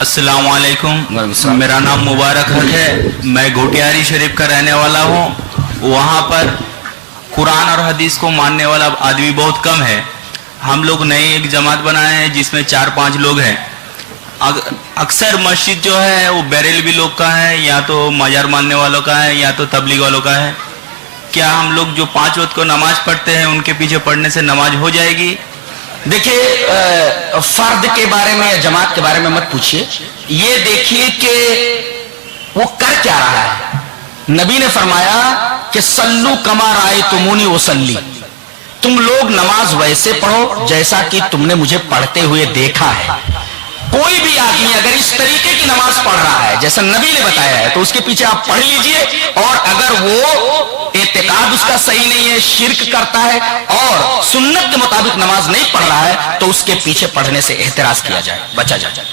अस्सलाम वालेकुम। मेरा नाम मुबारक हक है, मैं घोटियारी शरीफ का रहने वाला हूँ। वहाँ पर कुरान और हदीस को मानने वाला आदमी बहुत कम है। हम लोग नई एक जमात बनाए हैं जिसमें 4-5 लोग हैं। अक्सर मस्जिद जो है वो बरेलवी लोग का है, या तो मजार मानने वालों का है, या तो तबलीग वालों का है। क्या हम लोग जो 5 वक्त को नमाज पढ़ते हैं उनके पीछे पढ़ने से नमाज हो जाएगी? देखिए, फर्द के बारे में या जमात के बारे में मत पूछिए, ये देखिए कि वो कर क्या रहा है। नबी ने फरमाया कि सल्लू कमा राय तुमूनी वसल्ली, तुम लोग नमाज वैसे पढ़ो जैसा कि तुमने मुझे पढ़ते हुए देखा है। कोई भी आदमी अगर इस तरीके की नमाज पढ़ रहा है जैसा नबी ने बताया है तो उसके पीछे आप पढ़ लीजिए, और अगर वो एतकाद उसका सही नहीं है, शिर्क करता है और सुन्नत के मुताबिक नमाज नहीं पढ़ रहा है तो उसके पीछे पढ़ने से एहतराज किया जाए, बचा जाए।